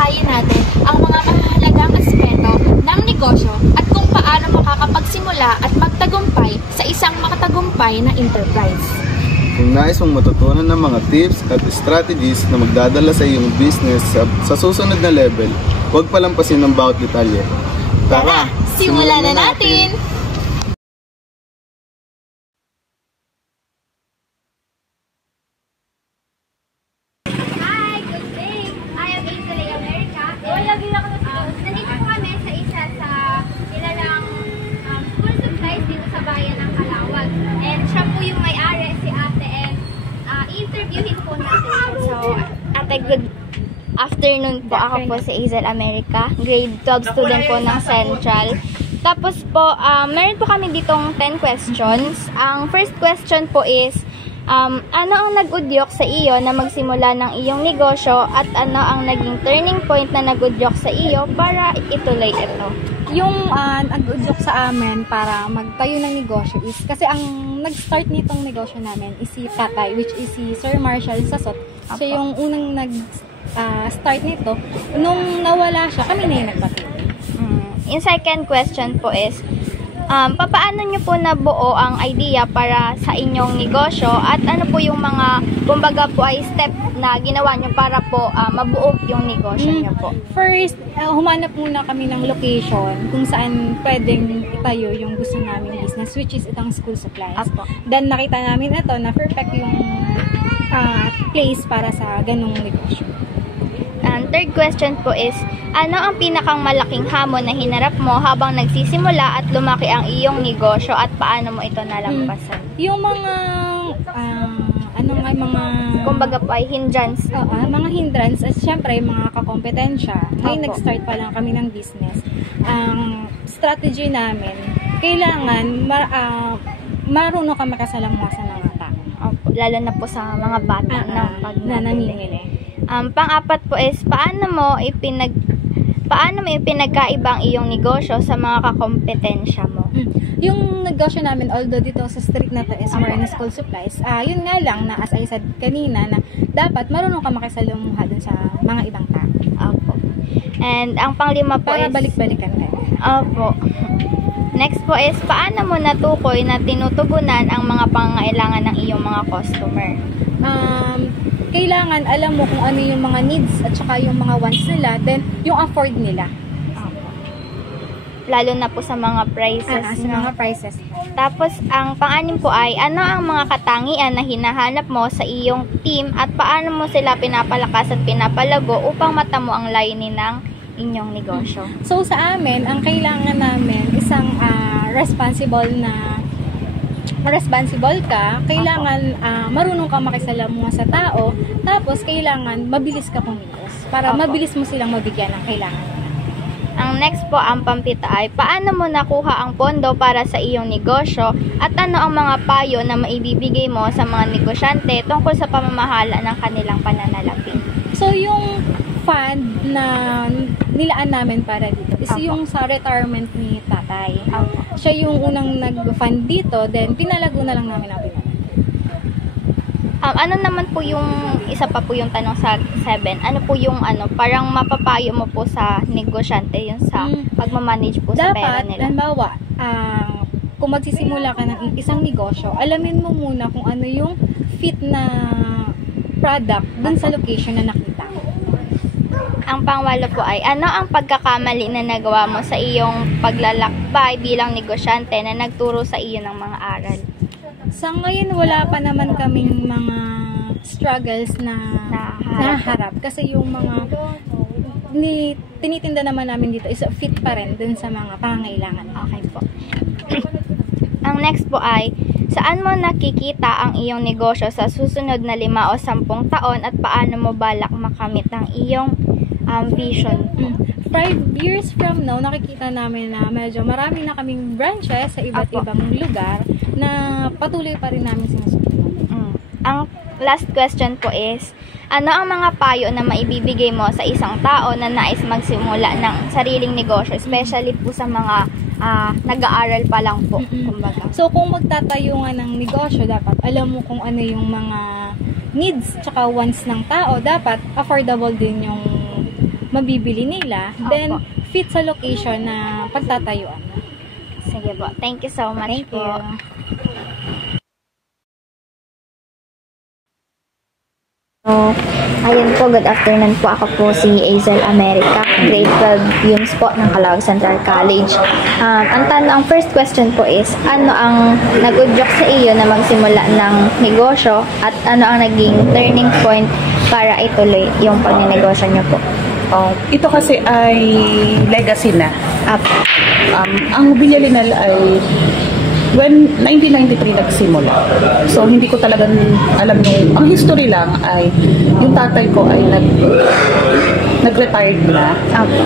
tatalakayin natin ang mga mahalagang aspeto ng negosyo at kung paano makakapagsimula at magtagumpay sa isang makatagumpay na enterprise. Kung nais mong matutunan ng mga tips at strategies na magdadala sa iyong business sa susunod na level, huwag palampasin ng bawat detalye. Tara, simulan na natin! Hi, good day! I am Hazel America. Nandito po kami sa isa sa kilalang school supplies dito sa bayan ng Calauag. And siya po yung may-ari, si Ate, and i-interviewin po natin siya. So, Ate, good afternoon po. Ako po si Hazel America, grade 12 student po ng Central. Tapos po, meron po kami ditong 10 questions. Ang first question po is, ano ang nag-udyok sa iyo na magsimula ng iyong negosyo at ano ang naging turning point na nag-udyok sa iyo para ituloy ito? Yung nag-udyok sa amin para magtayo ng negosyo is, kasi ang nag-start nitong negosyo namin is si Tatay, which is si Sir Marshall Sasot. Siya yung unang nag-start nito. Nung nawala siya, kami na yung nagpatuloy. Yung second question po is, papaano nyo po nabuo ang idea para sa inyong negosyo at ano po yung mga, kumbaga po ay step na ginawa nyo para po mabuo yung negosyo nyo po? First, humanap muna kami ng location kung saan pwedeng itayo yung gusto namin business, which is itong school supplies. Apo. Then nakita namin ito na perfect yung place para sa ganung negosyo. And third question po is, ano ang pinakang malaking hamon na hinarap mo habang nagsisimula at lumaki ang iyong negosyo at paano mo ito nalampasan? Yung mga mga Kumbaga po ay hindrance. mga hindrance at syempre mga kakompetensya. Ngayon Opo. nag-start pa lang kami ng business. Ang strategy namin, kailangan marunong ka makasalamuha sa mga tao. Opo, lalo na po sa mga bata na namimili. Pang-apat po is, paano mo ipinagkaiba ang iyong negosyo sa mga kakompetensya mo? Yung negosyo namin, although dito sa street na to is more in school supplies, yun nga lang na as I said kanina na dapat marunong ka makisalamuha dun sa mga ibang tao. Opo. And ang panglima po Para is, balik-balikan ka. opo. Next po is, paano mo natukoy na tinutugunan ang mga pangangailangan ng iyong mga customer? Kailangan alam mo kung ano yung mga needs at saka yung mga wants nila, then yung afford nila. Lalo na po sa mga prices. Sa mga prices. Tapos, ang pang-anim po ay, ano ang mga katangian na hinahanap mo sa iyong team at paano mo sila pinapalakas at pinapalago upang matamo ang layunin ng inyong negosyo? So, sa amin, ang kailangan namin, isang responsible ka, kailangan marunong ka makisalamuha sa tao, tapos kailangan mabilis ka pumilos para mabilis mo silang mabigyan ng kailangan. Ang next po, ang pampita ay, paano mo nakuha ang pondo para sa iyong negosyo at ano ang mga payo na maibibigay mo sa mga negosyante tungkol sa pamamahala ng kanilang pananalapi? So, yung fund na nilaan namin para dito is yung sa retirement ni Tatay. Siya yung unang nag-fund dito, then pinalago na lang namin ang pinalago. Ano naman po yung, isa pa po yung tanong sa 7, ano po yung parang mapapayo mo po sa negosyante yung sa pagmamanage po sa pera Dapat, nila? halimbawa, kung magsisimula ka ng isang negosyo, alamin mo muna kung ano yung fit na product dun sa location na nakita mo. Ang pangwalo po ay, ano ang pagkakamali na nagawa mo sa iyong paglalakbay bilang negosyante na nagturo sa iyo ng mga aral? Sa ngayon, wala pa naman kaming mga struggles na naharap. Kasi yung mga tinitinda naman namin dito is fit pa rin dun sa mga pangangailangan. Okay po. Ang next po ay, saan mo nakikita ang iyong negosyo sa susunod na 5 o 10 taon at paano mo balak makamit ang iyong vision? 5 years from now, nakikita namin na medyo marami na kaming branches sa iba't ibang lugar na patuloy pa rin namin sinusunod. Ang last question po is, ano ang mga payo na maibibigay mo sa isang tao na nais magsimula ng sariling negosyo, especially po sa mga nag-aaral pa lang po, kumbaga? So, kung magtatayo nga ng negosyo, dapat alam mo kung ano yung mga needs tsaka wants ng tao. Dapat affordable din yung mabibili nila, then Opo. fit sa location na pagtatayuan. Sige po. Thank you so much Thank po. you. So, ayun po, good afternoon po. Ako po si Azel America, grade 12 Yumes po ng Calauag Central College. Ang first question po is, ano ang nag-udyok sa iyo na magsimula ng negosyo at ano ang naging turning point para ituloy yung pagnenegosyo niyo po? Ito kasi ay legacy na. Apo. Ang Villalinal ay when 1993 nagsimula. So hindi ko talagang alam ang history lang ay yung tatay ko ay nag-retired na.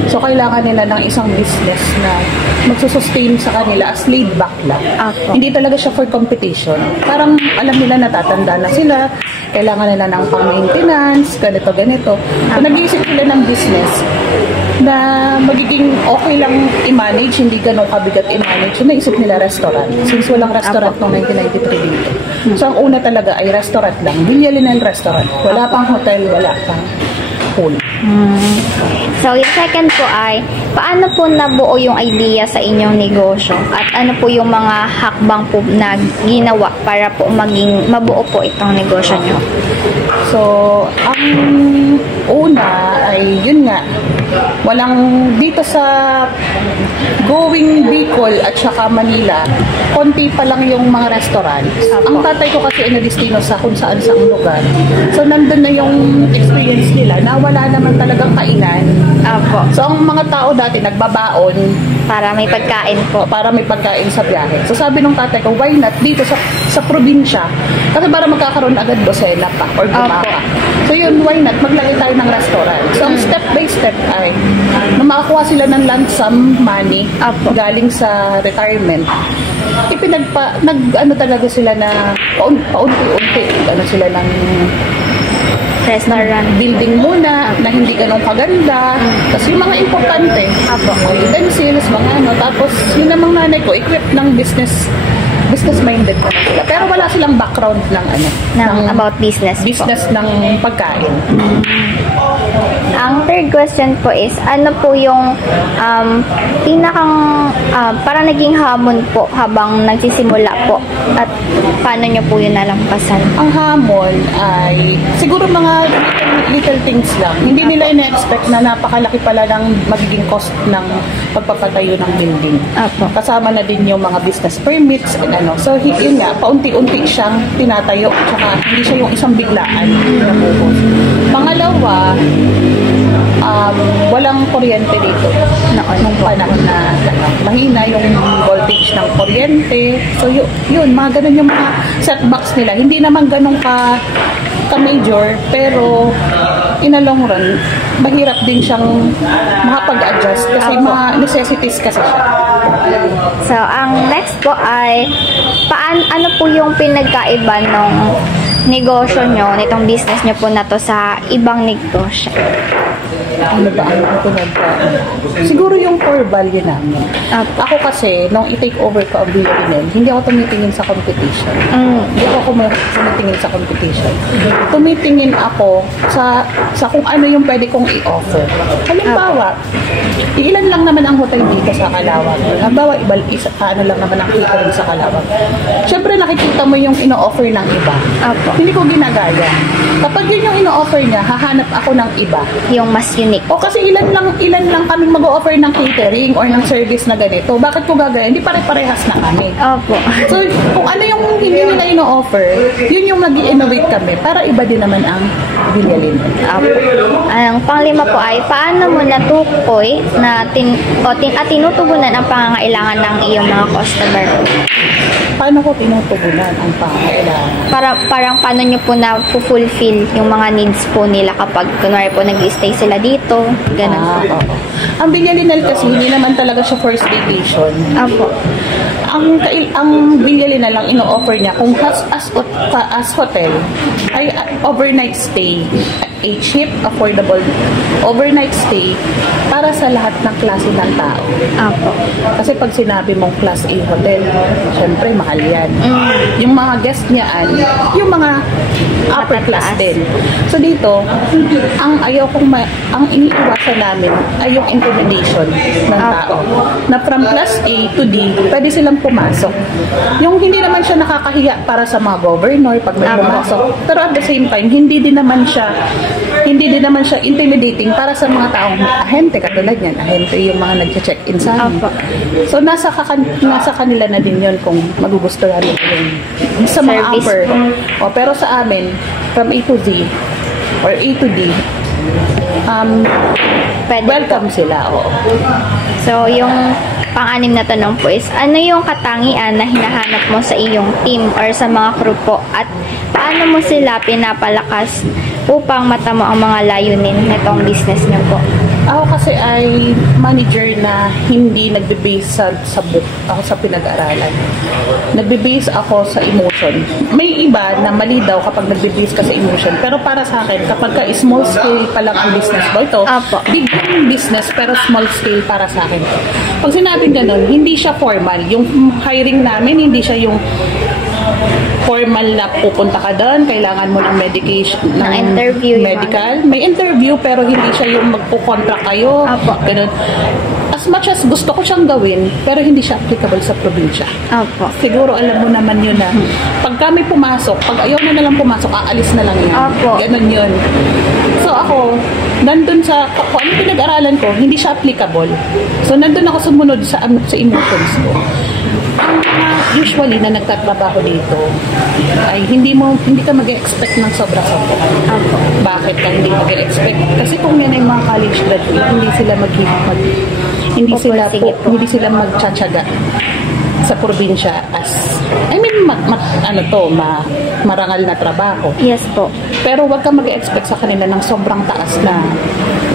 So kailangan nila ng isang business na magsusustain sa kanila as laid back lang. Hindi talaga siya for competition. Parang alam nila natatanda na sila, kailangan nila ng pang-maintenance, ganito. So nag-iisip sila ng business na magiging okay lang i-manage, hindi ganun kabigat i-manage. So naisip nila restaurant. Since walang restaurant noong 1993 dito. So ang una talaga ay restaurant lang. Villalinal restaurant. Wala pang hotel, wala pang pool. So, yung second po ay, paano po nabuo yung idea sa inyong negosyo? At ano po yung mga hakbang po na ginawa para po mabuo po itong negosyo nyo? So, ang una ay, yun nga, walang dito sa going Bicol at saka Manila, konti pa lang yung mga restaurants. Ang tatay ko kasi ay nadistino sa kung saan sa lugar. So, nandun na yung experience nila na wala naman talagang kainan. Apo. So, ang mga tao dati nagbabaon Para may pagkain po. para may pagkain sa biyahe. So, sabi nung tatay ko, why not dito sa probinsya? Kasi para magkakaroon agad dosena pa or gumaka. So, yun, why not? Maglagay tayo ng restaurant. So, ang step by step ay, nung makakuha sila ng lump sum money galing sa retirement, talaga sila na paunti-unti, sila ng Restaurant. building muna na hindi ganun kaganda. Tapos yung mga importante, utensils, mga tapos yun namang nanay ko, equipped ng business-minded pa sila. Pero wala silang background ng About business po. business ng pagkain. Ang third question po is, ano po yung parang naging hamon po habang nagsisimula po at paano nyo po yun nalampasan? Ang hamon ay siguro mga little things lang. Hindi nila ina-expect na napakalaki pala ng magiging cost ng pagpapatayo ng building. Kasama na din yung mga business permits and So, yun nga, paunti-unti siyang tinatayo. Tsaka hindi siya yung isang biglaan na buhos. Pangalawa, walang kuryente dito. Nung panahon na mahina yung voltage ng kuryente. So, yun, mga ganun yung mga setbacks nila. Hindi naman ganun ka-major, pero in a long run, mahirap din siyang makapag-adjust kasi mga necessities kasi siya. So, ang next po ay, ano po yung pinagkaiba ng negosyo nyo, nitong business nyo po na to sa ibang negosyo? Ano ba ang pinagkaiba? Siguro yung core value namin. Ako kasi, nung i-take over ko ang Villalinal, hindi ako tumitingin sa competition. Hindi ako tumitingin sa competition. Tumitingin ako sa kung ano yung pwede kong i-offer. Halimbawa, ilan lang naman ang hotel dito sa Calauag. Halimbawa, ano lang naman ang catering sa Calauag. Siyempre, nakikita mo yung ino-offer ng iba. Hindi ko ginagaya. Kapag yun yung ino-offer niya, hahanap ako ng iba. Yung mas unique. O kasi ilan lang kaming mag-offer ng catering or ng service na ganito. Bakit ko gagaya? Hindi pare-parehas na kami. So, kung ano yung hindi nila ino-offer, yun yung nag-i-innovate kami para iba din naman ang Villalinal. Ang panglima po ay, paano mo natukoy na tinutugunan ang pangangailangan ng iyong mga customer? Paano ko tinutugunan ang pangangailangan? Parang paano nyo po na-fulfill yung mga needs po nila kapag kunwari po nag-stay sila dito, ganun po. Ang Villalinal kasi hindi naman talaga siya for staycation. Ang Villalinal lang ino-offer niya kung as hotel ay overnight stay, a cheap, affordable overnight stay para sa lahat ng klase ng tao. Apo. Kasi pag sinabi mong Class A hotel, syempre mahal yan. Yung mga guest niya yung mga upper class din. So dito, ang ang iniiwasan namin ay yung intimidation ng tao. Na from Class A to D, pwede silang pumasok. Yung hindi naman siya nakakahiya para sa mga governor pag may pumasok. Pero at the same time, hindi din naman siya intimidating para sa mga taong ahente, katulad yan. Ahente yung mga nag-check-in sa amin. So nasa kanila na din yun kung magugustuhan nila yun. Sa mga upper. Pero sa amin, from A to Z or A to D, welcome sila. So, yung pang-anim na tanong po is, ano yung katangian na hinahanap mo sa iyong team or sa mga crew po? At paano mo sila pinapalakas upang matamo ang mga layunin nitong business niyo po? Ako kasi ay manager na hindi nagbe-base sa book ako sa pinag-aralan. Nagbe-base ako sa emotion. May iba na mali daw kapag nagbe-base ka sa emotion. Pero para sa akin, kapag ka small scale pa lang ang business mo, ito, big business pero small scale para sa akin. Pag sinabing ganun, hindi siya formal. Yung hiring namin, hindi siya yung formal na pupunta ka doon, kailangan mo ng medication, ng interview, medical. May interview pero hindi siya yung magpo-contract kayo. Ganun. As much as gusto ko siyang gawin, pero hindi siya applicable sa probinsya. Siguro alam mo naman yun na pag kami pumasok, pag ayaw na nalang pumasok, aalis na lang yan. Ganun yun. So ako, nandun sa, kung ano pinag-aralan ko, hindi siya applicable. So nandun ako sumunod sa emotions ko. Usually na nagtatrabaho dito ay hindi ka mag-expect ng sobra-sobra. Bakit ka hindi mag-expect? Kasi kung yan ay mga college graduate, hindi sila magtsatsaga sa probinsya as marangal na trabaho. Yes po. Pero wag ka mag-expect sa kanila ng sobrang taas na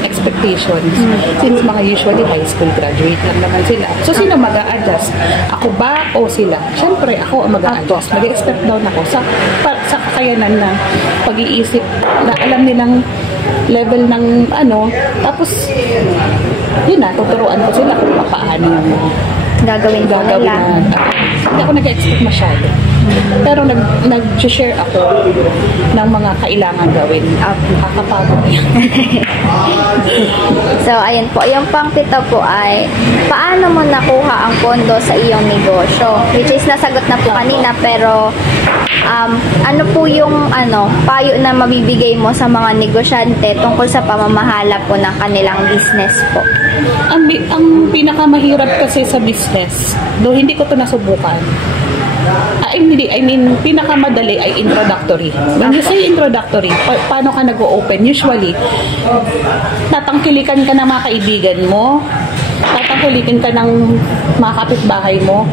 expectations. Since mga usually high school graduate lang naman sila. So, sino mag-a-adjust? Ako ba o sila? Siyempre, ako ang mag-a-adjust. Mag-expect down ako sa kakayanan na pag-iisip na alam nilang level ng tapos yun na, tuturuan ko sila kung paano yung gagawin nila. Hindi ako nag-expect masyado. Pero nag-share ako ng mga kailangan gawin. Nakakapagod yan. So, ayun po. Yung pang-pito po ay, paano mo nakuha ang pondo sa iyong negosyo? Which is, nasagot na po kanina, pero ano po yung payo na mabibigay mo sa mga negosyante tungkol sa pamamahala po ng kanilang business po? Ang pinakamahirap kasi sa business, though hindi ko ito nasubukan, pinakamadali ay introductory. When you say introductory, paano ka nag-o-open? Usually, tatangkilikan ka ng mga kaibigan mo, tatangkilikan ka ng mga kapitbahay mo.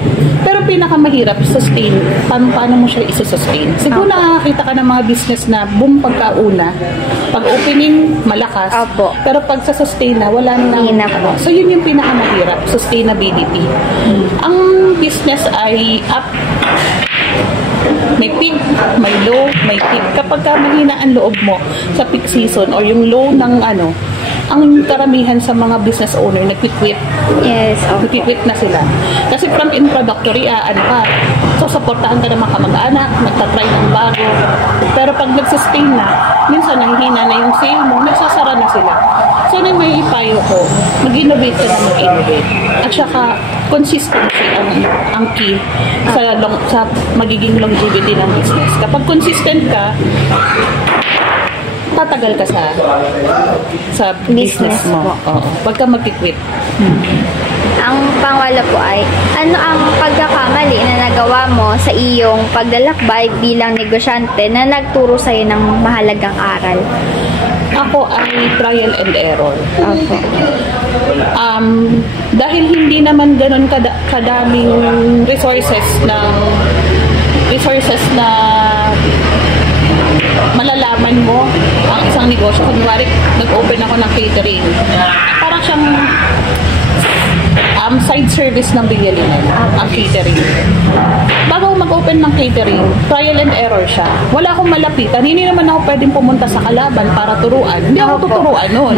Pero pinakamahirap, sustain. Paano mo siya isi-sustain? Siguro nakakita ka ng mga business na boom pagkauna. Pag-opening, malakas. Pero pag sa sustain na, wala nang So, yun yung pinakamahirap, sustainability. Ang business ay up. May peak, may low, may peak. Kapag mahina ang loob mo sa peak season or yung low ng ang karamihan sa mga business owner nagpi-quit. Yes, nagpi-quit na sila. Kasi from introductory, so supportahan ka ng mga kamag-anak, magta-try ng bago. Pero pag nag-sustain na, minsan nahihina na yung sale mo, nagsasara na sila. So, may ipayo ko, mag-innovate ka na mag-innovate. At saka, consistency ang key sa magiging longevity ng business. Kapag consistent ka, tatagal ka sa business mo. Huwag ka mag-quit. Ang pangwala po ay, ano ang pagkakamali na nagawa mo sa iyong paglalakbay bilang negosyante na nagturo sa'yo ng mahalagang aral? Ako ay trial and error. Dahil hindi naman ganun kadaming resources na malalaman mo ang isang negosyo. Kunwari, nag-open ako ng catering. Parang siyang side service ng Bilyalinan, ang catering. Bago mag-open ng catering, trial and error siya. Wala akong malapitan. Hindi naman ako pwedeng pumunta sa kalaban para turuan. Hindi ako tuturuan nun.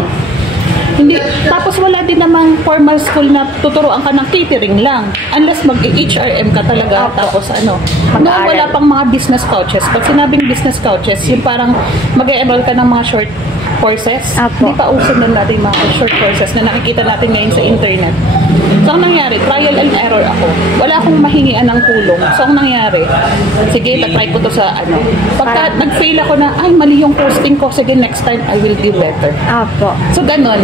Hindi, tapos wala din namang formal school na tuturuan ka ng catering lang. Unless mag-HRM ka talaga, tapos ano. No, wala pang mga business coaches. Pag sinabing business coaches, yung parang mag-e-enroll ka ng mga short courses. Hindi pa uso na natin mga short courses na nakikita natin ngayon sa internet. So, ang nangyari, trial and error ako. Wala akong mahingian ng tulong. So, ang nangyari, sige, try ko to sa ano. Pagka nag-fail ako na, ay, mali yung posting ko, sige, next time, I will do better. So, ganun.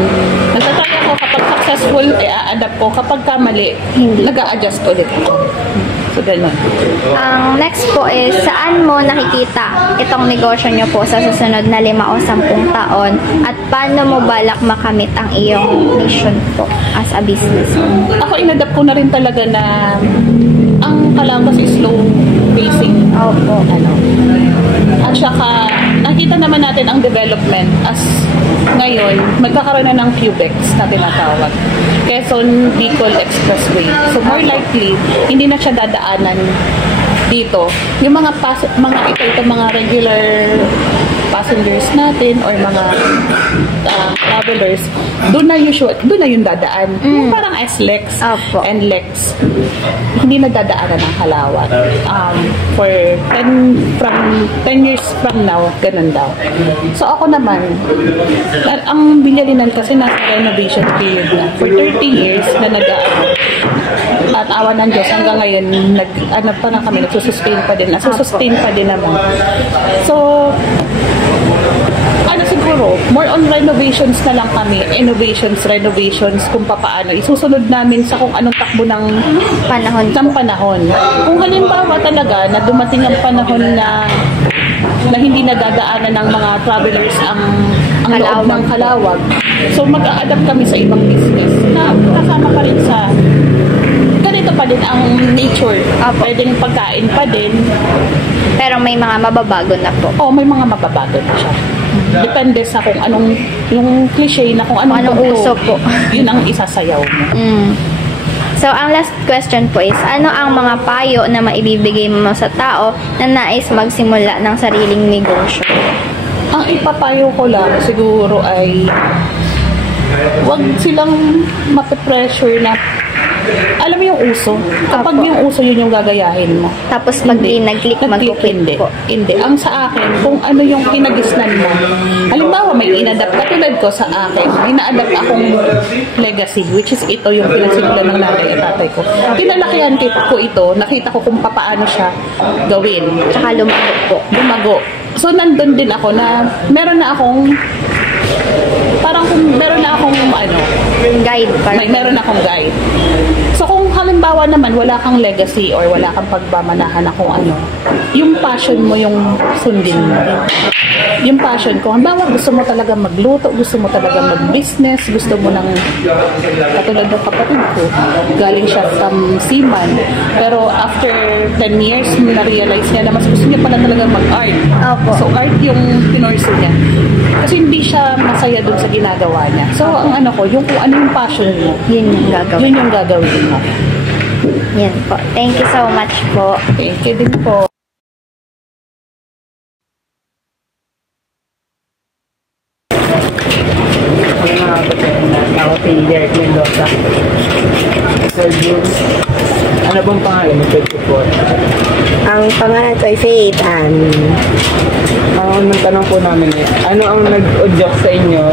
Nagtatry ako, kapag successful, a-adapt ko. Kapag kamali, nag-a-adjust ulit ako. So, ganun. Ang next po is, saan mo nakikita itong negosyo nyo po sa susunod na 5 o 10 taon? At paano mo balak makamit ang iyong mission po as a business? Ako, inadapt ko na rin talaga na ang kailangan kasi slow pacing. Opo. Ano. At saka, nakita naman natin ang development as ngayon, magkakaroon na ng QBEX na tinatawag. Quezon Bicol Expressway. So, more likely, hindi na siya dadaanan dito. Yung mga mga regular passengers natin or mga travelers, doon na yung dadaan. Yung parang SLEX and LEX, hindi na dadaanan ng Kalawag. For 10 years from now, ganun daw. So ako naman, ang Bilyalinan kasi nasa renovation period na. For 30 years na at awa ng Diyos hanggang ngayon, nagsusustain pa din. Nasusustain pa din naman. So, siguro, more on renovations na lang kami. Renovations, kung paano. Isusunod namin sa kung anong takbo ng panahon. Kung halimbawa talaga na dumating ang panahon na hindi nadadaanan ng mga travelers ang loob ng Kalawag. So, mag-a-adapt kami sa ibang business na kasama pa rin sa ganito pa din ang nature. Pwedeng pagkain pa din. Pero may mga mababago na po. May mga mababago na siya. Depende sa kung anong, yung cliche na kung anong uso po. Yun ang isasayaw mo. So, ang last question po is, ano ang mga payo na maibibigay mo sa tao na nais magsimula ng sariling negosyo? Ang ipapayo ko lang siguro ay wag silang mape-pressure na alam mo yung uso. Kapag yung uso, yun yung gagayahin mo. Tapos pag di nag-click, mag-quit po. Hindi. Ang sa akin, kung ano yung kinagisnan mo. Halimbawa, may inadapt. Katulad ko sa akin, ina-adapt akong legacy, which is ito yung pinagsimulan ng nanay at tatay ko. Pinalakihan ko ito, nakita ko kung paano siya gawin. Tsaka lumago po. Lumago. So, nandun din ako na meron na akong guide. Meron akong guide. So, kung halimbawa naman, wala kang legacy or wala kang pagmamanahan na kung ano, yung passion mo yung sundin mo. Yung passion ko, halimbawa, gusto mo talaga magluto, gusto mo talaga mag-business, gusto mo ng, katulad ng kapatid ko, galing siya from seaman. Pero after 10 years, na-realize niya na mas gusto niya pala talaga mag-art. So, art yung pinorso niya. Kasi hindi siya masaya dun sa ginagawa niya. So, ang yung kung ano yung passion mo, yun yung gagawin. Yun yung gagawin mo. Yan po. Thank you so much po. Thank you din po. Ako si Derek Mendoza. Sir June, ano bang pangalan mo? Ang pangalan ko ay Faith Ann. Ang tanong po namin ano ang nag-udyok sa inyo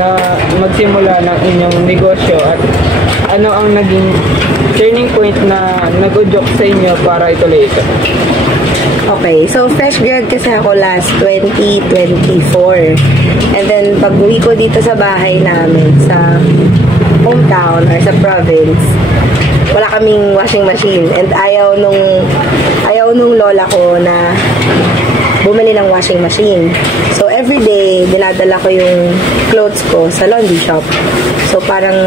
na magsimula ng inyong negosyo at ano ang naging turning point na nag-udyok sa inyo para ituloy ito? Okay, so fresh grad kasi ako last 2024. And then pag uwi ko dito sa bahay namin, sa hometown or sa province, wala kaming washing machine. And ayaw nung lola ko na bumili ng washing machine. So, everyday, dinadala ko yung clothes ko sa laundry shop. So, parang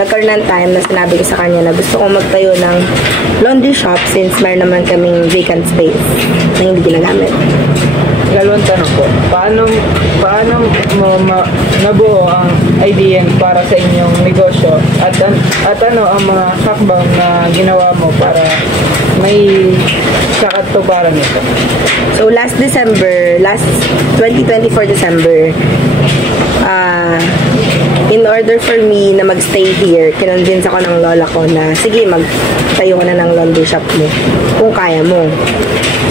nagkaroon ng time na sinabi ko sa kanya na gusto kong magtayo ng laundry shop since meron naman kaming vacant space na hindi ginagamit. Dalawang tanong po, paano mo nabuo ang idea para sa inyong negosyo at ano ang mga hakbang na ginawa mo para may kakatuparan nito? So last 2024, 24 December. In order for me na magstay here, kinonvince ako ng lola ko na, sige, magtayo ka na ng laundry shop mo, kung kaya mo.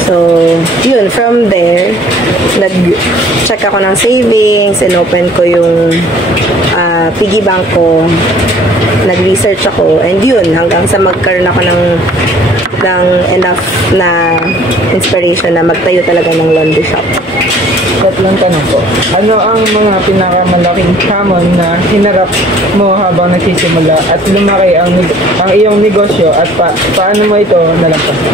So, yun, from there, nag-check ako ng savings, inopen ko yung piggy bank ko, nag-research ako, and yun, hanggang sa magkaroon ako ng enough na inspiration na magtayo talaga ng laundry shop. Tatlong tanong po. Ano ang mga pinakamalaking hamon na hinarap mo habang nagsisimula at lumaki ang iyong negosyo at paano mo ito nalampasan?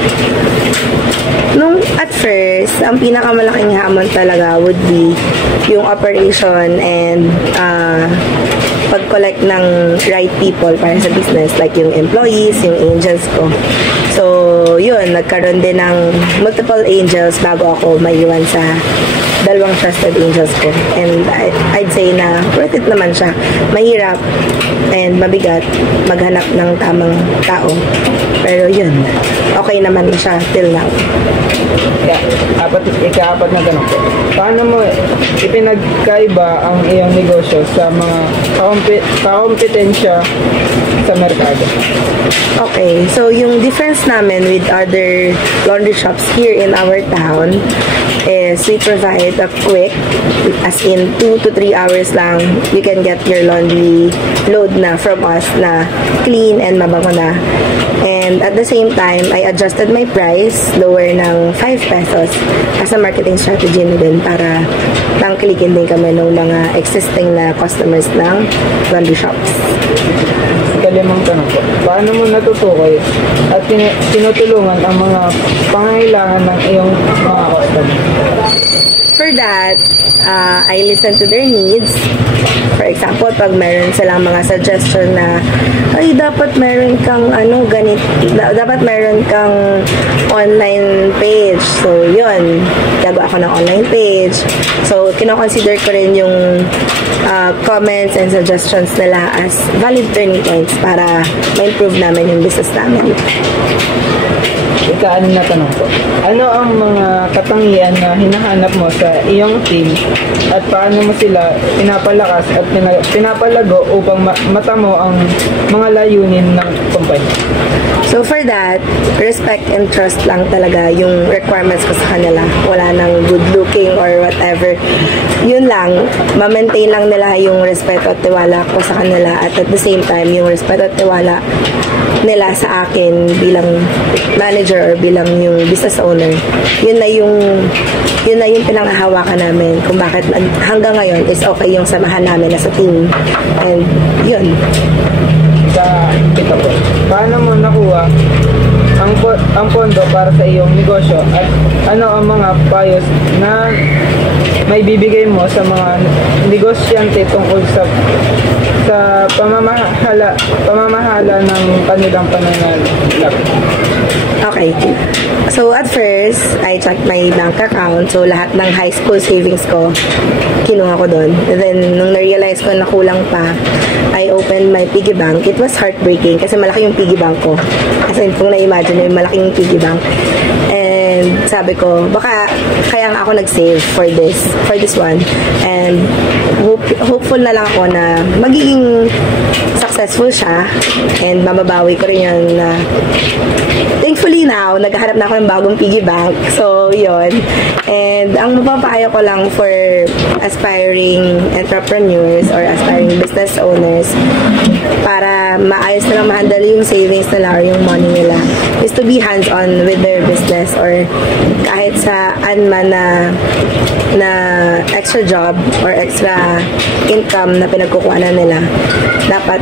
Nung at first, ang pinakamalaking hamon talaga would be yung operation and pag-collect ng right people para sa business, like yung employees, yung angels ko. So, yun, nagkaroon din ng multiple angels bago ako maiwan sa dalawang trusted angels ko. And I'd say na worth it naman siya. Mahirap and mabigat maghanap ng tamang tao. Pero yun, okay naman siya till now. Ika-apat na tanong po. Paano mo ipinagkaiba ang iyong negosyo sa mga kakompetensya sa merkado? Okay, so yung difference namin with other laundry shops here in our town is we provide a quick, as in 2 to 3 hours lang, you can get your laundry load na from us na clean and mabango na. And at the same time, I adjusted my price, lower ng 5 pesos as a marketing strategy na din para tangkilikin din kami ng mga existing na customers ng laundry shops. Ikalimang tanong po. Paano mo natutukoy at tinutulungan ang mga pangangailangan ng iyong mga customers? For that, I listen to their needs. For example, pag meron silang mga suggestion na, ay, dapat meron kang dapat meron kang online page. So, yun, gagawa ako ng online page. So, kino-consider ko rin yung comments and suggestions nila as valid turning points para ma-improve namin yung business namin. Ika-anim na tanong po. Ano ang mga katangian na hinahanap mo sa iyong team at paano mo sila pinapalakas at pinapalago upang matamo ang mga layunin ng kumpanya? So for that, respect and trust lang talaga yung requirements ko sa kanila. Wala nang good looking or whatever. Yun lang, ma-maintain lang nila yung respeto at tiwala ko sa kanila at at the same time, yung respeto at tiwala nila sa akin bilang manager or bilang yung business owner. Yun na yung pinanghahawakan namin kung bakit hanggang ngayon is okay yung samahan namin as a team. And yun. Ito po. Paano mo nakuha ang pondo para sa iyong negosyo at ano ang mga payos na may bibigay mo sa mga negosyante tungkol sa pamamahala ng kanilang pananalapi? Okay. So, at first, I checked my bank account. So, lahat ng high school savings ko, kinuha ko doon. And then, nung na-realize ko na kulang pa, I opened my piggy bank. It was heartbreaking kasi malaki yung piggy bank ko. Kasi kung na-imagine, yung malaking piggy bank. And sabi ko, baka kaya nga ako nag-save for this one. And hopeful na lang ako na magiging successful siya and mababawi ko rin yun na thankfully now, naghahanap na ako ng bagong piggy bank. So, yun. And ang mapapayo ko lang for aspiring entrepreneurs or aspiring business owners para maayos na lang ma-handle yung savings nila or yung money nila is to be hands-on with their business or kahit sa man na extra job or extra income na pinagkukuhanan nila. Dapat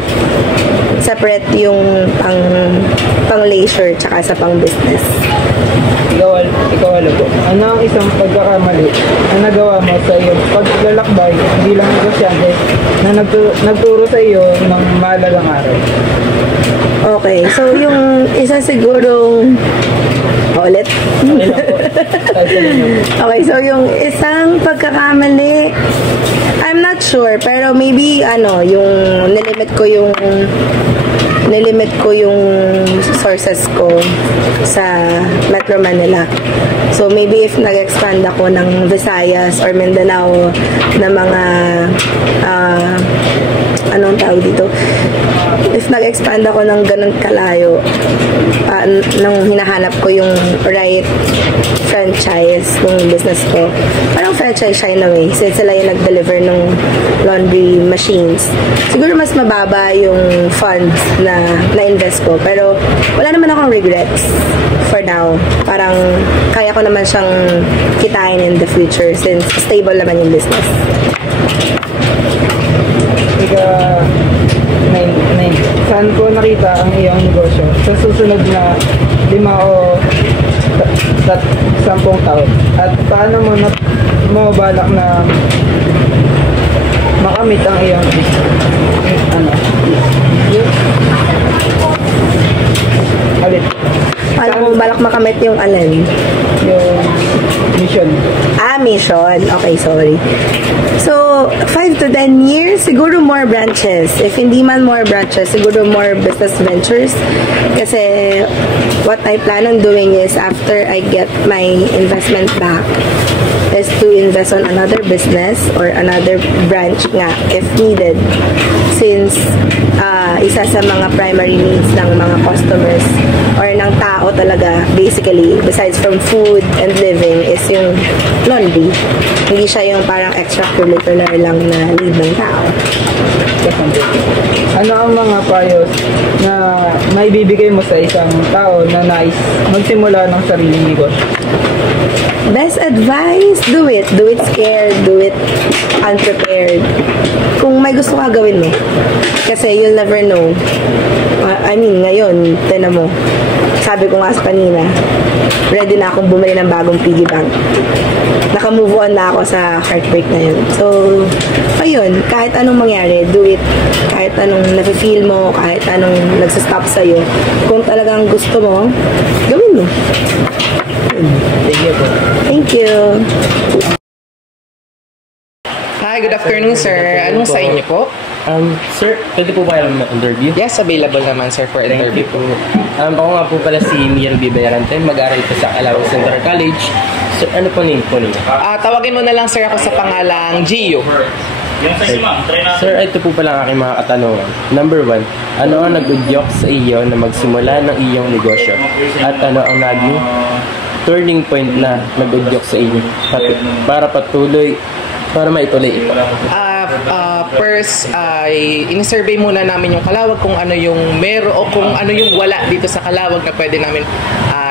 separate yung pang leisure tsaka sa pang business. Ikaw po. Ano ang isang pagkakamali na nagawa mo sa iyong paglalakbay bilang negosyante na nagturo sa iyo ng mahalagang aral? Okay. So, yung isa sigurong Ulit? Okay lang po. Okay, so yung isang pagkakamali, I'm not sure, pero maybe, yung nilimit ko yung sources ko sa Metro Manila. So, maybe if nag-expand ako ng Visayas or Mindanao na mga, anong tawag dito? If nag-expand ako ng ganun kalayo, nung hinahanap ko yung right franchise ng business ko, parang franchise siya in a way, since sila yung nag-deliver ng laundry machines. Siguro mas mababa yung funds na na-invest ko, pero wala naman akong regrets for now. Parang kaya ko naman siyang kitain in the future since stable naman yung business. Saan ko nakita ang iyong negosyo sa susunod na 5 o 10 taon? At paano mo balak na makamit ang iyong ulit? Paano mo balak makamit yung alin? Yung mission. Mission. Okay, sorry. So, 5 to 10 years, siguro more branches. If hindi man more branches, siguro more business ventures. Kasi, what I plan on doing is, after I get my investment back, is to invest on another business or another branch nga, if needed. Since, isa sa mga primary needs ng mga customers or ng tao talaga, basically, besides from food and living, is yung laundry. Hindi siya yung parang extracurricular lang na need ng tao. Ano ang mga payos na maibibigay mo sa isang tao na nais magsimula ng sariling negosyo? Best advice, do it. Do it scared, do it unprepared. Kung may gusto ka, gawin mo. Kasi you'll never know. Ngayon, tinan mo. Sabi ko nga sa kanina, ready na akong bumili ng bagong piggy bank. Naka-move on na ako sa heartbreak na yun. So, ayun, kahit anong mangyari, do it. Kahit anong nafe-feel mo, kahit anong nagsastop sa'yo. Kung talagang gusto mo, gawin mo. Thank you po. Thank you. Hi, good afternoon, sir. Anong sa inyo po? Sir, pwede po ba yung interview? Yes, available naman, sir, for interview po. Ako nga po pala si Miel Bibayarante, mag-aaral po sa Calawag Central College. Sir, ano po name po ninyo? Tawagin mo na lang, sir, ako sa pangalang Gio. Sir, ito po pala ang aking mga katanungan. Number 1, ano ang nag-udyok sa iyo na magsimula ng iyong negosyo? At ano ang naging turning point na nag-udyok sa iyo para maituloy ito? First, in-survey muna namin yung Calawag kung ano yung meron o kung ano yung wala dito sa Calawag na pwede namin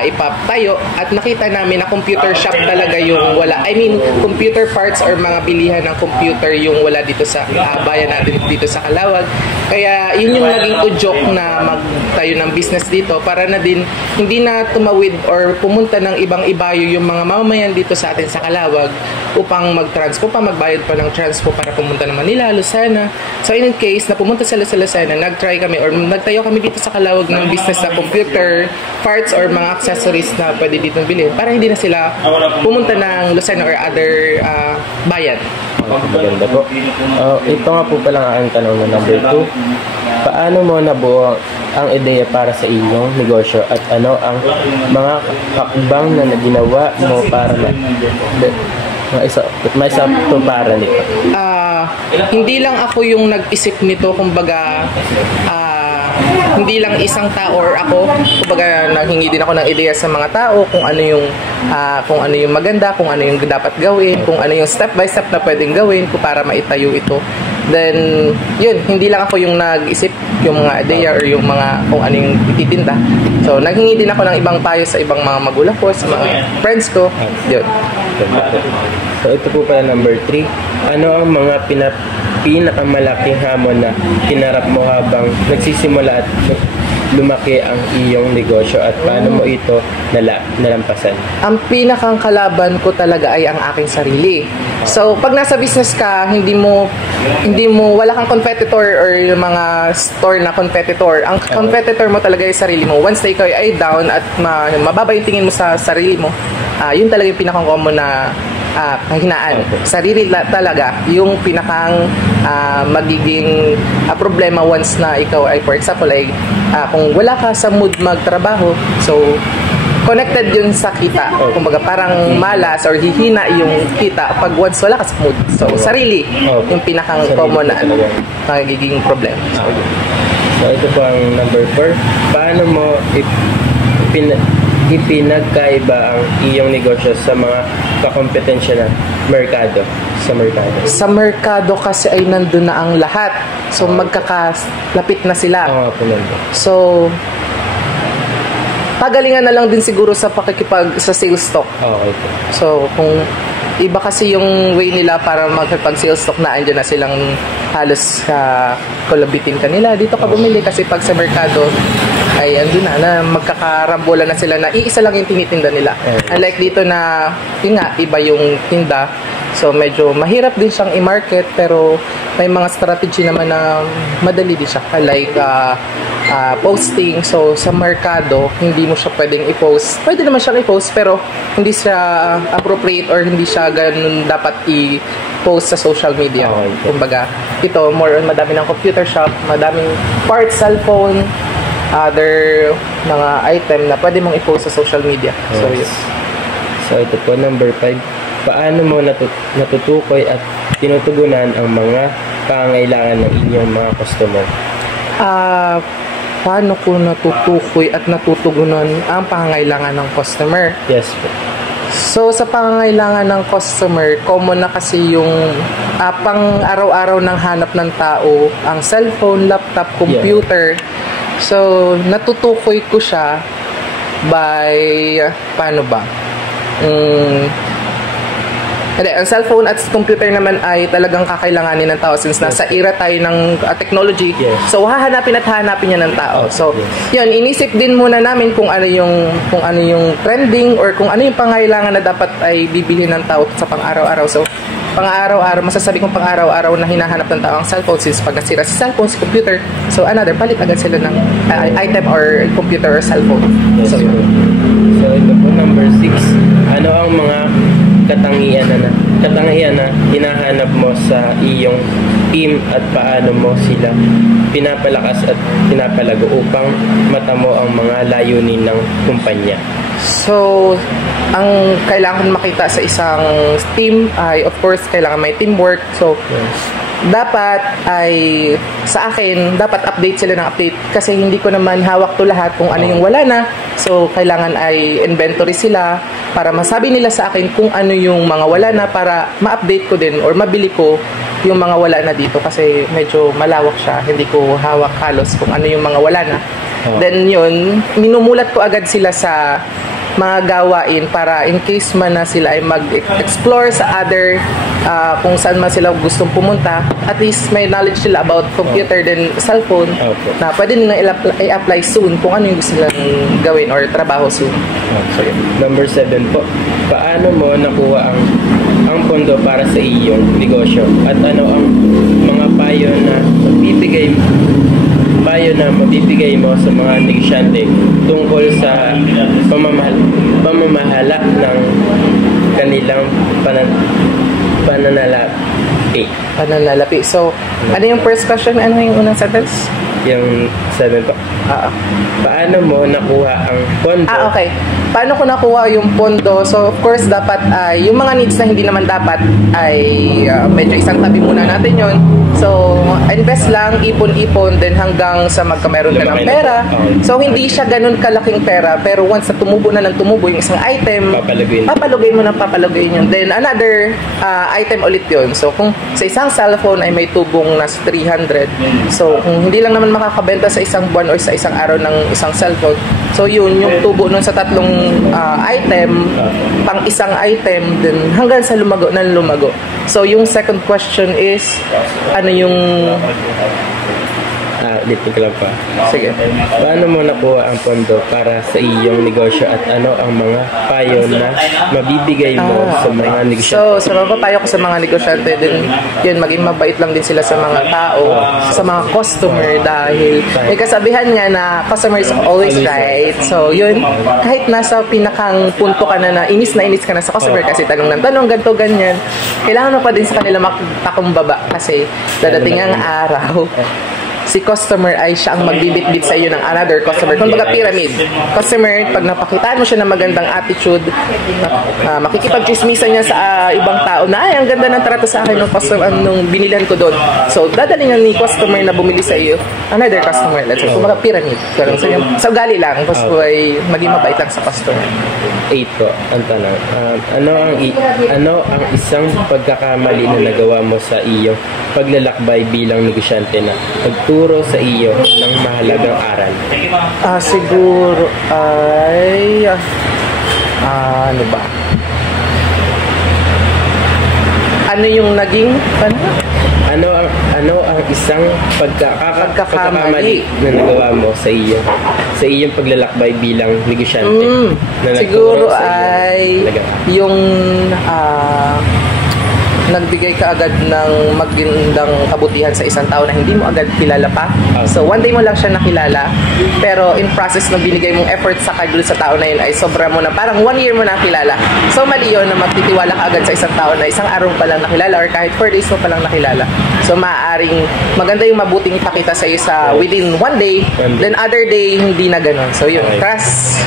ipatayo, at nakita namin na computer shop talaga yung wala. I mean, computer parts or mga bilihan ng computer yung wala dito sa bayan natin dito sa Calawag. Kaya yun yung naging udyok na magtayo ng business dito para na din hindi na tumawid or pumunta ng ibang ibayo yung mga mamamayan dito sa atin sa Calawag upang mag-transpo pa, magbayad pa ng transpo para pumunta ng Manila, Lucena. So in case na pumunta sila sa Lucena, nag-try kami or nagtayo kami dito sa Calawag ng business na computer parts or mga accessories na pwede dito bilhin para hindi na sila pumunta ng Lucena or other bayan. Maganda po. Ito nga po pala ang tanong na number 2. Paano mo nabuo ang ideya para sa iyong negosyo at ano ang mga hakbang na ginawa mo para maisatuparan nito? Hindi lang ako yung nag-isip nito, kumbaga hindi lang isang tao or ako, kumbaga nanghingi din ako ng ideya sa mga tao kung ano yung maganda, kung ano yung dapat gawin, kung ano yung step by step na pwedeng gawin ko para maitayo ito. Then yun, hindi lang ako yung nag-isip yung mga ideya or yung mga kung ano yung ititinda. So nanghingi din ako ng ibang payo sa ibang mga magulang ko, sa mga friends ko. Yun. So ito po pala number 3. Ano ang mga pinakamalaking hamon na kinarap mo habang nagsisimula at lumaki ang iyong negosyo at paano mo ito nalampasan? Ang pinakang kalaban ko talaga ay ang aking sarili. So, pag nasa business ka, wala kang competitor or yung mga store na competitor. Ang competitor mo talaga ay sarili mo. Once na ikaw ay down at mababa yung tingin mo sa sarili mo, yun talaga yung pinakang common na kahinaan. Sarili talaga yung pinakang magiging problema once na ikaw ay, for example, ay kung wala ka sa mood magtrabaho, so connected yun sa kita. Kumbaga parang malas or hihina yung kita pag once wala ka sa mood. So sarili yung pinakang common na magiging problema. So ito po ang number 4. Paano mo ipinagkaiba ang iyong negosyo sa mga kakompetensya na merkado? Sa merkado kasi ay nandun na ang lahat. So magkakalapit na sila. So pagalingan na lang din siguro sa sa sales stock. So kung iba kasi yung way nila para makipag-sales stock na andyan na silang halos kulabitin kanila. Dito ka bumili kasi pag sa merkado ay andun na magkakarambola na sila na iisa lang yung tinitinda nila. Unlike dito na yun nga, iba yung tinda. So medyo mahirap din siyang i-market pero may mga strategy naman na madali din siya. Like posting. So sa merkado, hindi mo siya pwedeng i-post. Pwede naman siyang i-post pero hindi siya appropriate or hindi siya ganun dapat i-post sa social media. Kumbaga, ito more on madami ng computer shop, madaming parts, cellphone, other mga item na pwede mong i-post sa social media. So yun. So ito po number 5. Paano mo natutukoy at tinutugunan ang mga pangangailangan ng inyong mga customer? Paano ko natutukoy at natutugunan ang pangangailangan ng customer? Yes po. So sa pangangailangan ng customer, common na kasi yung pang araw-araw ng hanap ng tao, ang cellphone, laptop, computer. So natutukoy ko siya by paano ba? Ang cellphone at computer naman ay talagang kakailanganin ng tao since nasa era tayo ng technology. So hahanapin niya ng tao. So yun, inisip din muna namin kung ano yung trending or kung ano yung pangailangan na dapat ay bibili ng tao sa pang-araw-araw. So pang-araw-araw, masasabi kong pang-araw-araw na hinahanap ng tao ang cellphone since pag nasira si cellphone, si computer, so another, palit agad sila ng item or computer or cellphone. So yun. So ito po number 6. Ano ang mga katangian na hinahanap mo sa iyong team at paano mo sila pinapalakas at pinapalago upang matamo ang mga layunin ng kumpanya? So, ang kailangan makita sa isang team ay of course kailangan may teamwork. So, dapat ay sa akin, dapat update sila ng update kasi hindi ko naman hawak to lahat kung ano yung wala na. So, kailangan ay inventory sila para masabi nila sa akin kung ano yung mga wala na para ma-update ko din or mabili ko yung mga wala na dito kasi medyo malawak siya. Hindi ko hawak halos kung ano yung mga wala na. Then yun, minumulat ko agad sila sa mga gawain para in case man na sila ay mag-explore sa other kung saan man sila gustong pumunta, at least may knowledge sila about computer then cellphone na pwede nila i-apply soon kung ano yung gusto nilang gawin or trabaho soon. So, number 7 po, paano mo nakuha ang pondo para sa iyong negosyo at ano ang mga payo na mabibigay mo sa mga negosyante tungkol sa pamamahala ng kanilang pananalapi. So, ano yung first question? Ano yung unang sentence? Yung 7 pa. Paano mo nakuha ang pondo? Okay. Paano ko nakuha yung pondo? So, of course, dapat yung mga needs na hindi naman dapat ay medyo isang tabi muna natin yun. So, invest lang, ipon-ipon, then hanggang sa magkameron ka ng pera. So, hindi siya ganun kalaking pera, pero once na tumubo na ng tumubo yung isang item, papalugayin mo ng papalugayin yun. Then, another item ulit yun. So, kung sa isang cellphone ay may tubong nasa 300, so, kung hindi lang naman makakabenta sa isang buwan o sa isang araw ng isang cellphone, so yun, yung tubo nun sa tatlong item, pang isang item, then hanggang sa lumago na lumago. So, yung second question is, ano yung ulitin ko lang pa. Sige. Paano mo nakuha ang pondo para sa iyong negosyo at ano ang mga payo na mabibigay mo sa mga negosyante? So, mapapayo ko sa mga negosyante din, yun, maging mabait lang din sila sa mga tao, sa mga customer, dahil may kasabihan nga na customer is always right. So, yun, kahit nasa pinakang punto ka na inis ka na sa customer kasi tanong ng tanong, ganito, ganyan, kailangan mo pa din sa kanila magtakumbaba kasi dadating ang araw si customer ay siya ang magbibit-bit sa iyo ng another customer. Kung baga pyramid. Customer, pag napakitaan mo siya ng magandang attitude, makikipag-chismisan niya sa ibang tao na, ay, ang ganda ng trato sa akin ng customer, nung binilan ko doon. So, dadalingan ni customer na bumili sa iyo, another customer. Let's say, kung baga pyramid. So, gali lang. Basta ay maging mabait lang sa customer. 8 po, ang tanong. Ano ang isang pagkakamali na nagawa mo sa iyong paglalakbay bilang negosyante na nagturo sa iyo ng mahalagang aral? Siguro ay ano ba? Ano yung naging ano ang isang pagkakamali na nagawa mo sa iyong paglalakbay bilang negosyante? Siguro ay yung nagbigay ka agad ng magandang kabutihan sa isang tao na hindi mo agad kilala pa. So, one day mo lang siya nakilala, pero in process na binigay mong effort sa kagul sa tao na yun ay sobra mo na, parang 1 year mo na kilala. So, mali yun na magtitiwala ka agad sa isang tao na isang araw pa lang nakilala or kahit 4 days mo pa lang nakilala. So, maaaring maganda yung mabuting ipakita sa iyo sa within 1 day, then other day, hindi na ganun. So, yun, trust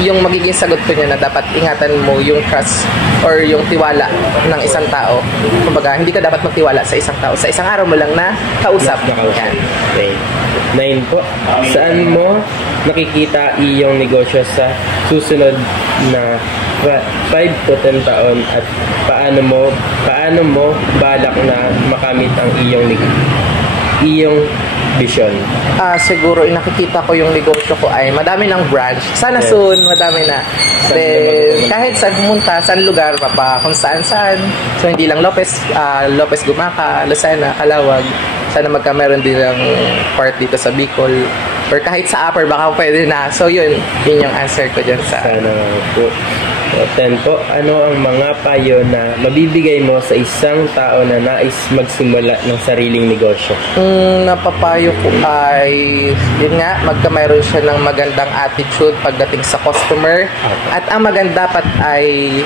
yung magiging sagot ko niya na dapat ingatan mo yung trust or yung tiwala ng isang tao. Kumbaga, hindi ka dapat magtiwala sa isang tao. Sa isang araw mo lang na kausap. Yan. Okay. 9 po. Saan mo nakikita iyong negosyo sa susunod na 5 to 10 taon at paano mo balak na makamit ang iyong vision? Siguro nakikita ko yung negosyo ko ay madami ng branch. Sana soon, madami na. Then, kahit saan pumunta, saan lugar, kung saan-saan. So, hindi lang Lopez Gumaca, Lucena, Calawag. Sana meron din ng part dito sa Bicol. Or kahit sa Upper, baka pwede na. So, yun yung answer ko dyan sa... Sana po. 10 po, ano ang mga payo na mabibigay mo sa isang tao na nais magsimula ng sariling negosyo? Napapayo ko ay, yun nga, mayroon siya ng magandang attitude pagdating sa customer. At ang maganda dapat ay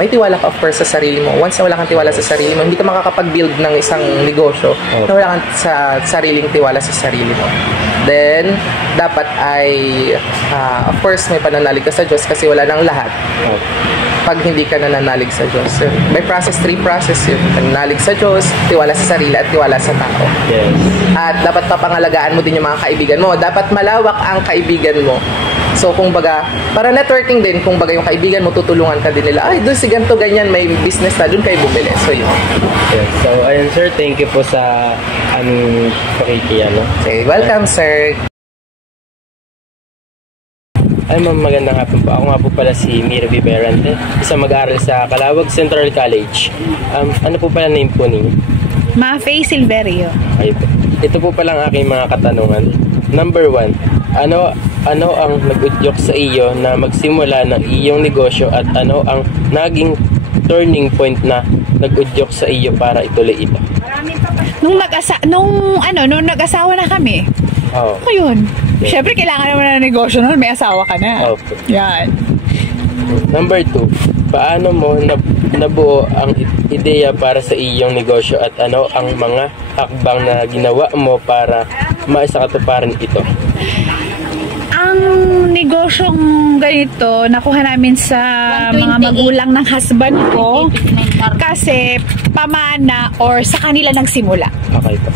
may tiwala ka of course sa sarili mo. Once na wala kang tiwala sa sarili mo, hindi ka makakapag-build ng isang negosyo na wala kang sa sariling tiwala sa sarili mo. Then, dapat ay, of course, may pananalig ka sa Diyos kasi wala nang lahat. Pag hindi ka nananalig sa Diyos. May 3 process yun. Pananalig sa Diyos, tiwala sa sarili, at tiwala sa tao. Yes. At dapat papangalagaan mo din yung mga kaibigan mo. Dapat malawak ang kaibigan mo. So, kung baga, para networking din, kung baga yung kaibigan mo, tutulungan ka din nila. Ay, doon si ganito, ganyan, may business na, doon kayo bumili. So, yun. Yes. So, ayun sir, thank you po sa aming pakikiyan. Okay, welcome sir. Ay, ma'am, magandang hapon po. Ako nga po pala si Mira Viverante, isang mag-aaral sa Calawag Central College. Ano po pala name po ninyo? Mafe Silverio. Ay po. Ito po pala ang aking mga katanungan. Number 1, ano ang nag-udyok sa iyo na magsimula ng iyong negosyo at ano ang naging turning point na nag-udyok sa iyo para ituloy ito? Nung nag-asawa na kami. Oo. Ako yun. Siyempre, kailangan naman ng negosyo nun. May asawa ka na. Okay. Yan. Number 2, paano mo nabuo ang ideya para sa iyong negosyo at ano ang mga hakbang na ginawa mo para maisakatuparan ito? Ang negosyong ganito, nakuha namin sa mga magulang ng husband ko kasi pamana or sa kanila nagsimula. Okay po.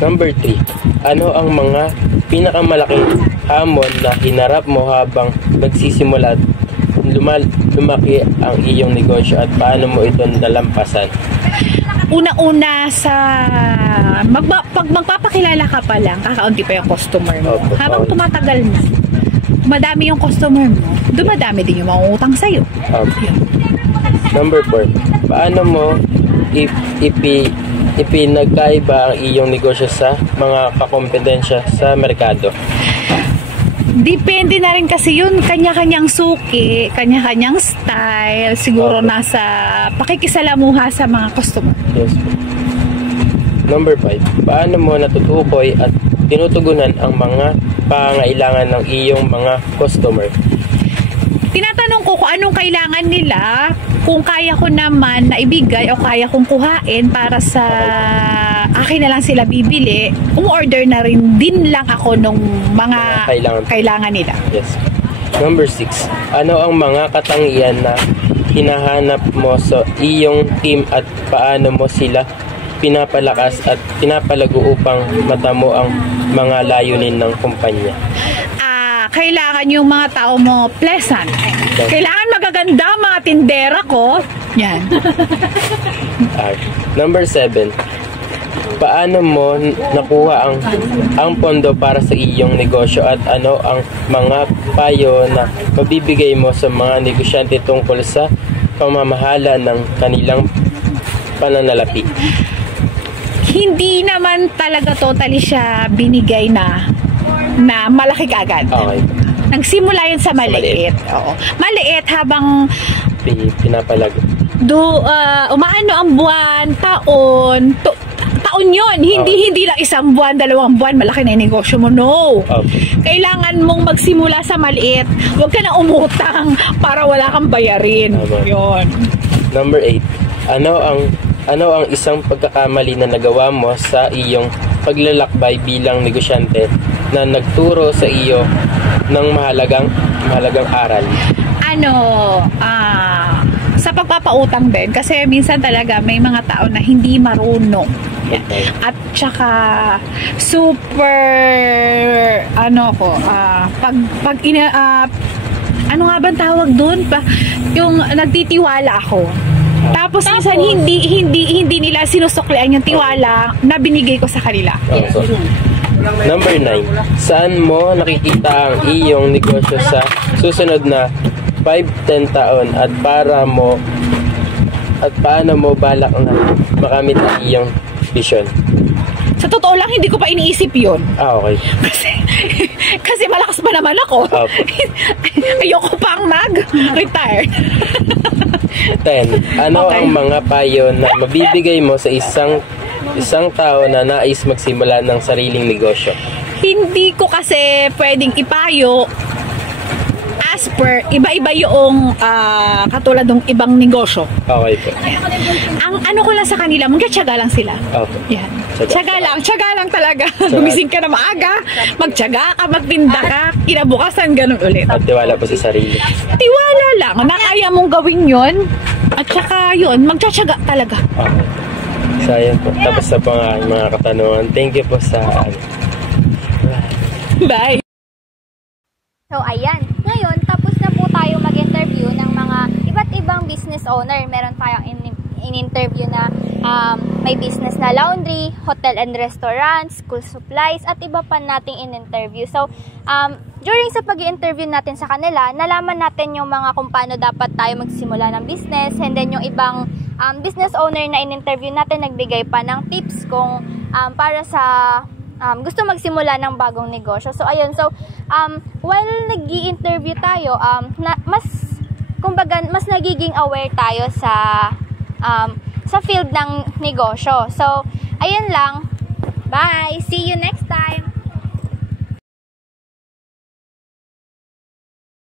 Number 3, ano ang mga pinakamalaking hamon na hinarap mo habang nagsisimula at lumaki ang iyong negosyo at paano mo ito nalampasan? Una-una sa pag magpapakilala ka pa lang, kakaunti pa yung customer mo. Habang tumatagal na, madami yung customer mo, dumadami din yung mangungutang sa'yo. Number 4, paano mo ipinagkaiba ang iyong negosyo sa mga kakompetensya sa merkado? Depende na rin kasi yun, kanya-kanyang suki, kanya-kanyang style, siguro nasa pakikisalamuha sa mga customer. Yes po. Number 5, paano mo natutukoy at tinutugunan ang mga pangailangan ng iyong mga customer? Tinatanong ko kung anong kailangan nila, kung kaya ko naman na ibigay o kaya kong kuhain para sa akin na lang sila bibili, umorder na rin din lang ako nung mga kailangan nila. Yes. Number 6, ano ang mga katangian na hinahanap mo sa iyong team at paano mo sila pinapalakas at pinapalago upang matamo ang mga layunin ng kumpanya? Kailangan yung mga tao mo pleasant. Kailangan magaganda mga tindera ko. Yan. Number 7, paano mo nakuha ang pondo para sa iyong negosyo at ano ang mga payo na mabibigay mo sa mga negosyante tungkol sa pamamahala ng kanilang pananalapi? Hindi naman talaga totally siya binigay na malaki agad. Okay. Nagsimula yun sa maliit. Oo. Maliit habang pinapalago. Umaano ang buwan, taon yun. Hindi lang isang buwan, 2 buwan, malaki na yung negosyo mo. No. Kailangan mong magsimula sa maliit. Huwag ka na umutang para wala kang bayarin. Yun. Number 8, ano ang isang pagkakamali na nagawa mo sa iyong paglalakbay bilang negosyante na nagturo sa iyo ng mahalagang aral? Sa pagpapautang din, kasi minsan talaga may mga tao na hindi marunong. Okay. At saka super ano nga bang tawag doon? Yung nagtitiwala ako. Tapos minsan hindi nila sinusuklian yung tiwala na binigay ko sa kanila. Number 9, saan mo nakikita ang iyong negosyo sa susunod na 5-10 taon at paano mo balak na makamit ang iyong vision? Sa totoo lang, hindi ko pa iniisip yun. Okay. Kasi malakas pa naman ako. Ayoko pang mag-retire. 10. Ano ang mga payo na mabibigay mo sa isang tao na nais magsimula ng sariling negosyo? Hindi ko kasi pwedeng ipayo as per iba-iba yung katulad ng ibang negosyo. Okay po. Ang ano ko lang sa kanila, magtyaga lang sila. Okay. Yan. Tyaga lang talaga. Gumising ka na maaga, magtyaga ka, magtinda ka, kinabukasan, ganun ulit. At tiwala po sa sarili. Tiwala lang. Nakaya mong gawin yun. At saka yun, magtyaga talaga. Okay. So, ayan po. Tapos na po ang mga katanungan. Thank you po sa... Bye! So, ayan. Ngayon, tapos na po tayo mag-interview ng mga iba't ibang business owner. Meron tayong in-interview na may business na laundry, hotel and restaurants, school supplies, at iba pa nating in-interview. So, during sa pag-i-interview natin sa kanila, nalaman natin yung mga kung paano dapat tayo magsimula ng business, and then yung ibang business owner na in-interview natin, nagbigay pa ng tips kung para sa gusto magsimula ng bagong negosyo. So, ayun. So, while nag-i-interview tayo, mas nagiging aware tayo sa field ng negosyo. So, ayun lang. Bye! See you